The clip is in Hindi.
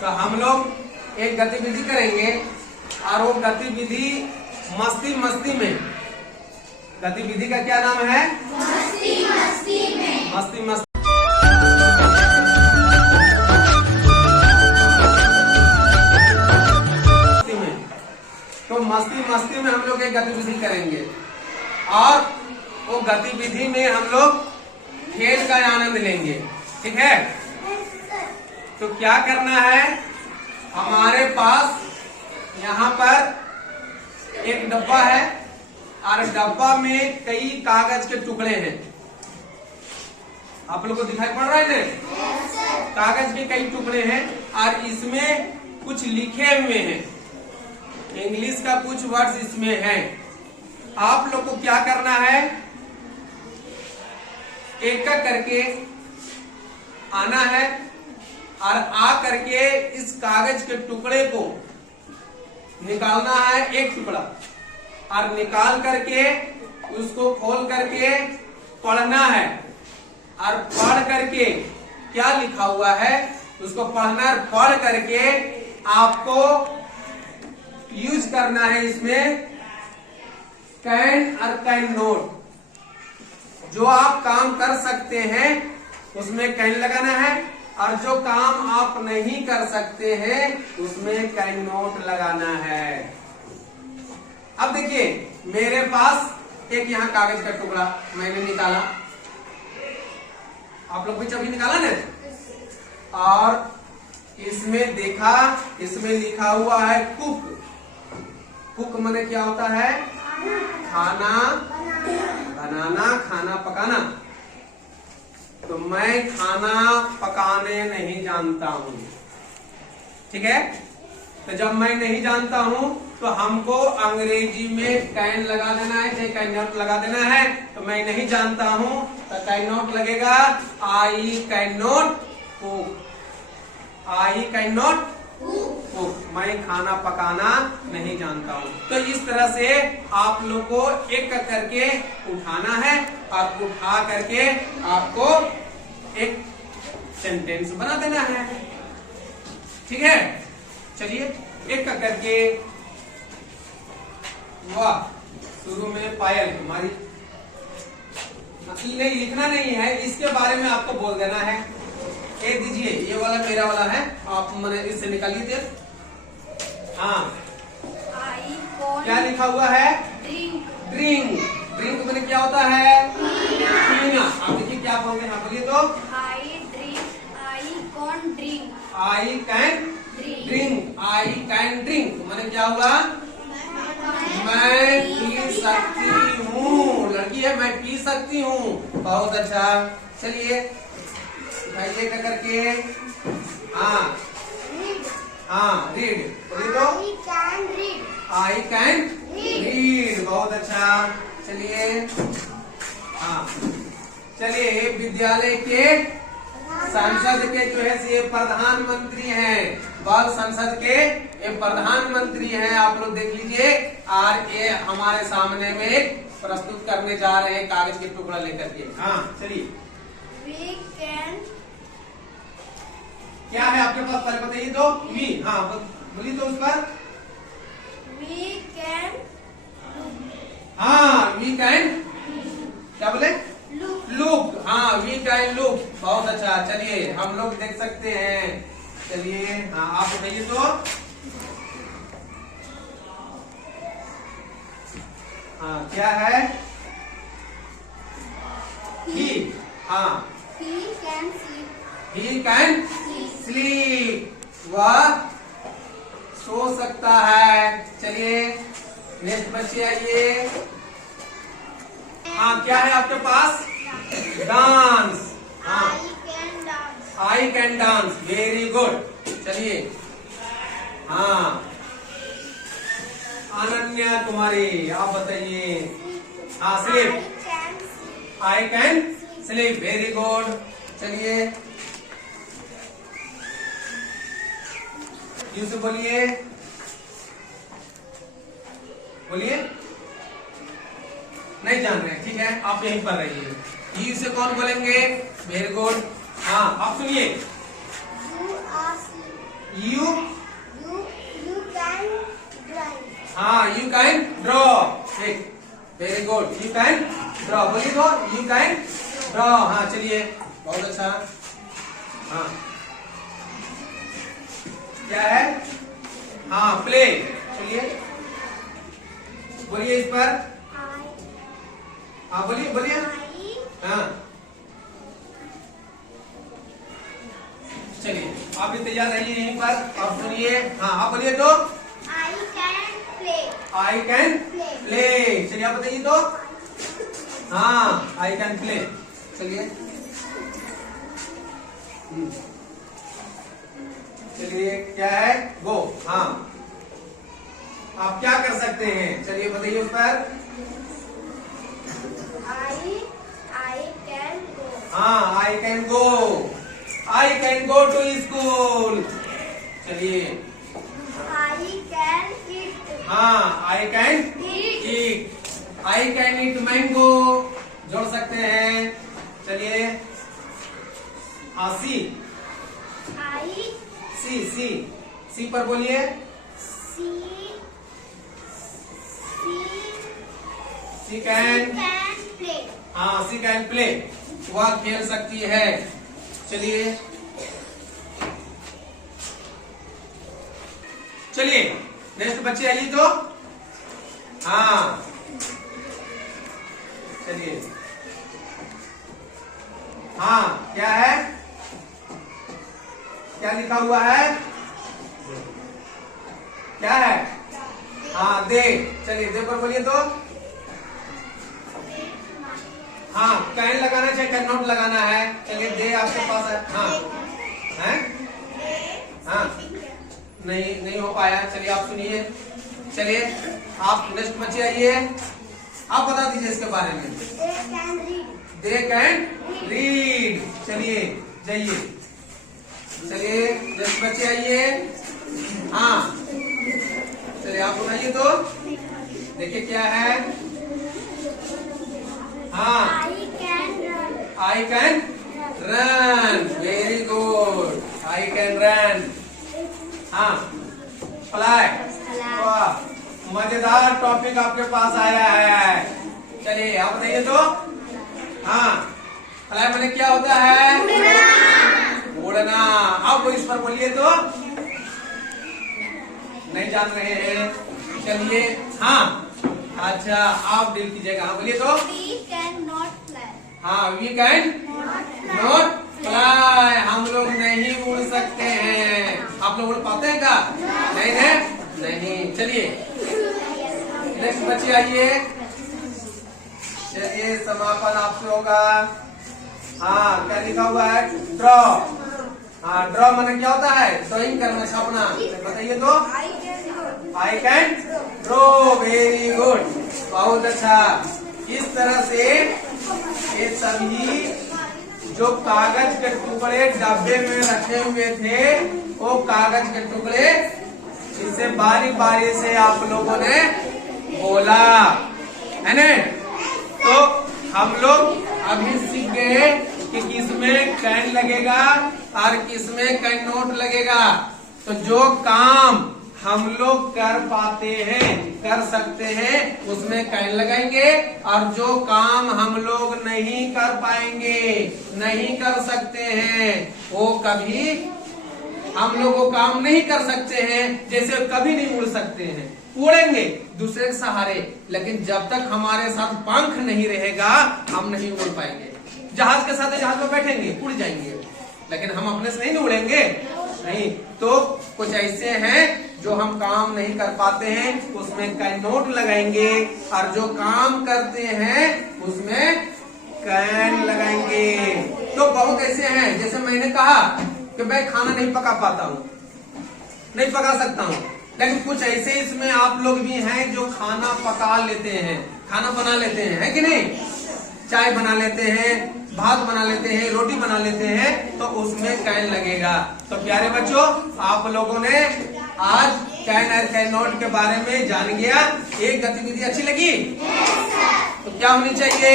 तो हम लोग एक गतिविधि करेंगे और वो गतिविधि मस्ती मस्ती में। गतिविधि का क्या नाम है? मस्ती मस्ती में। मस्ती मस्ती में। तो मस्ती मस्ती में हम लोग एक गतिविधि करेंगे और वो गतिविधि में हम लोग खेल का आनंद लेंगे। ठीक है? तो क्या करना है, हमारे पास यहाँ पर एक डब्बा है और डब्बा में कई कागज के टुकड़े हैं। आप लोग को दिखाई पड़ रहा है ना? कागज के कई टुकड़े हैं और इसमें कुछ लिखे हुए हैं, इंग्लिश का कुछ वर्ड्स इसमें हैं। आप लोग को क्या करना है, एक एक करके आना है और आ करके इस कागज के टुकड़े को निकालना है, एक टुकड़ा, और निकाल करके उसको खोल करके पढ़ना है और पढ़ करके क्या लिखा हुआ है उसको पढ़ना है। पढ़ करके आपको यूज करना है इसमें कैन और कैन नोट। जो आप काम कर सकते हैं उसमें कैन लगाना है और जो काम आप नहीं कर सकते हैं उसमें कैन नोट लगाना है। अब देखिए मेरे पास एक यहाँ कागज का टुकड़ा मैंने निकाला, आप लोग भी अभी निकाला ना, और इसमें देखा, इसमें लिखा हुआ है कुक। कुक माने क्या होता है? खाना बनाना, खाना पकाना। तो मैं खाना पकाने नहीं जानता हूँ। ठीक है? तो जब मैं नहीं जानता हूँ तो हमको अंग्रेजी में कैन लगा देना है, चाहे कैन नॉट लगा देना है। तो मैं नहीं जानता हूँ तो कैन नॉट लगेगा। I can not cook, I can not cook. मैं खाना पकाना नहीं जानता हूँ। तो इस तरह से आप लोग को एक करके उठाना है और उठा करके आपको एक सेंटेंस बना देना है। ठीक है? चलिए एक करके। वाह, शुरू में पायल तुम्हारी नहीं, लिखना नहीं है, इसके बारे में आपको बोल देना है। एक दीजिए, ये वाला मेरा वाला है, आप मैंने इससे निकालिए थे। हाँ, क्या लिखा हुआ है? ड्रिंक। ड्रिंक, ड्रिंक मैंने क्या होता है? पीना। आप देखिए क्या बोलते हैं, बोलिए तो। I can drink. I can drink मैंने क्या हुआ? मैं पी सकती हूँ। लड़की है, मैं पी सकती हूँ। बहुत अच्छा। चलिए दिखाइए करके। हाँ हाँ, रीड बोलिए तो। I can read. बहुत अच्छा। चलिए हाँ, चलिए विद्यालय के संसद के जो है ये प्रधानमंत्री हैं, बाल संसद के ये प्रधानमंत्री हैं। आप लोग देख लीजिए और ये हमारे सामने में प्रस्तुत करने जा रहे हैं कागज के टुकड़ा लेकर के। हाँ चलिए, क्या है आपके पास पहले बताइए तो। वी, हाँ बोलिए तो उस पर। वी कैन, हाँ वी कैन, क्या बोले? लुक। हाँ वी कैन लुक। बहुत अच्छा। चलिए हम लोग देख सकते हैं। चलिए हाँ, आप बताइए तो। हाँ क्या है? ही। हाँ, ही कैन स्लीप। वह सो सकता है। चलिए नेक्स्ट बच्चे आइए। हाँ क्या है आपके पास? डांस। हाँ, I can dance. Very good. चलिए हाँ, अनन्या कुमारी आप बताइए। हाँ sleep. I can sleep. Very good. चलिए यूसुफ बोलिए, बोलिए। नहीं जान रहे, ठीक है, आप यहीं पर रहिए। यू से कौन बोलेंगे? Very good. हाँ आप सुनिए। You can drive. हाँ, you can draw. Very good, you can draw. बोलिए तो, यू कैन ड्रॉ। हाँ चलिए, बहुत अच्छा। हाँ क्या है? हाँ प्ले। चलिए बोलिए इस पर। हाँ बोलिए बोलिए। हाँ चलिए, आप भी तैयार रहिए यहीं पर और सुनिए। हाँ आप बोलिए तो। I can play. I can play. चलिए आप बताइए तो। हाँ, आई कैन प्ले। चलिए चलिए, क्या है? गो। हाँ, आप क्या कर सकते हैं? चलिए बताइए उस पर। I can go. हाँ, I can go. I can go to school. चलिए। I can eat. हाँ, I can eat. I can eat mango. जोड़ सकते हैं। चलिए। हाँ सी। आई सी पर बोलिए। सी कैन। प्ले। हाँ, सी कैन प्ले। वह खेल सकती है। चलिए चलिए, नेक्स्ट बच्चे आइए तो। हाँ चलिए। हाँ क्या है? क्या लिखा हुआ है? क्या है? हाँ दे। चलिए दे पर बोलिए तो। हाँ, कैन लगाना चाहिए, कैन नॉट लगाना है। चलिए दे आपके पास है। हाँ है? हाँ नहीं हो पाया। चलिए आप सुनिए। चलिए आप नेक्स्ट बच्चे आइए, आप बता दीजिए इसके बारे में। They can read. चलिए जाइए। चलिए नेक्स्ट बच्चे आइए। हाँ चलिए आप सुनाइए तो। देखिए क्या है? हाँ, I can run. Very good, I can run. हाँ फ्लाई। वाह, मजेदार टॉपिक आपके पास आया है। चलिए आप बताइए तो। हाँ, फ्लाई मैंने क्या होता है? उड़ना। आप इस पर बोलिए तो। नहीं जान रहे हैं? चलिए। हाँ अच्छा, आप डील कीजिएगा। हाँ बोलिए तो। We can not fly. हाँ, वी कैन नॉट फ्लाई। हम लोग नहीं उड़ सकते हैं। आप लोग उड़ पाते हैं क्या? नहीं। चलिए नेक्स्ट बच्चे आइए। चलिए समापन आपसे होगा। हाँ क्या लिखा हुआ है? ड्रॉ। हाँ, ड्रॉ मैंने क्या होता है? ड्राइंग करना, छापना। बताइए तो। I can draw. Very good, बहुत अच्छा। इस तरह से ये सभी जो कागज के टुकड़े डब्बे में रखे हुए थे, वो कागज के टुकड़े इसे बारी बारी से आप लोगों ने बोला है ना? तो हम लोग अभी सीख गए कि किसमें कैन लगेगा और किसमें कैन नॉट लगेगा। तो जो काम हम लोग कर पाते हैं, कर सकते हैं, उसमें कैन लगाएंगे। और जो काम हम लोग नहीं कर पाएंगे, नहीं कर सकते हैं, वो कभी हम लोग वो काम नहीं कर सकते हैं। जैसे कभी नहीं उड़ सकते हैं, उड़ेंगे दूसरे के सहारे, लेकिन जब तक हमारे साथ पंख नहीं रहेगा हम नहीं उड़ पाएंगे। जहाज के साथ जहाज में बैठेंगे, उड़ जाएंगे, लेकिन हम अपने से नहीं उड़ेंगे। नहीं, तो कुछ ऐसे हैं जो हम काम नहीं कर पाते हैं, उसमें कैन नॉट लगाएंगे। और जो काम करते हैं उसमें कैन लगाएंगे। तो बहुत ऐसे हैं, जैसे मैंने कहा कि मैं खाना नहीं पका पाता हूँ, नहीं पका सकता हूँ, लेकिन कुछ ऐसे इसमें आप लोग भी हैं जो खाना पका लेते हैं, खाना बना लेते हैं, है कि नहीं? चाय बना लेते हैं, भात बना लेते हैं, रोटी बना लेते हैं, तो उसमें कैन लगेगा। तो प्यारे बच्चों, आप लोगों ने आज कैन और कैन नॉट के बारे में जान गया। एक गतिविधि अच्छी लगी? तो क्या होनी चाहिए?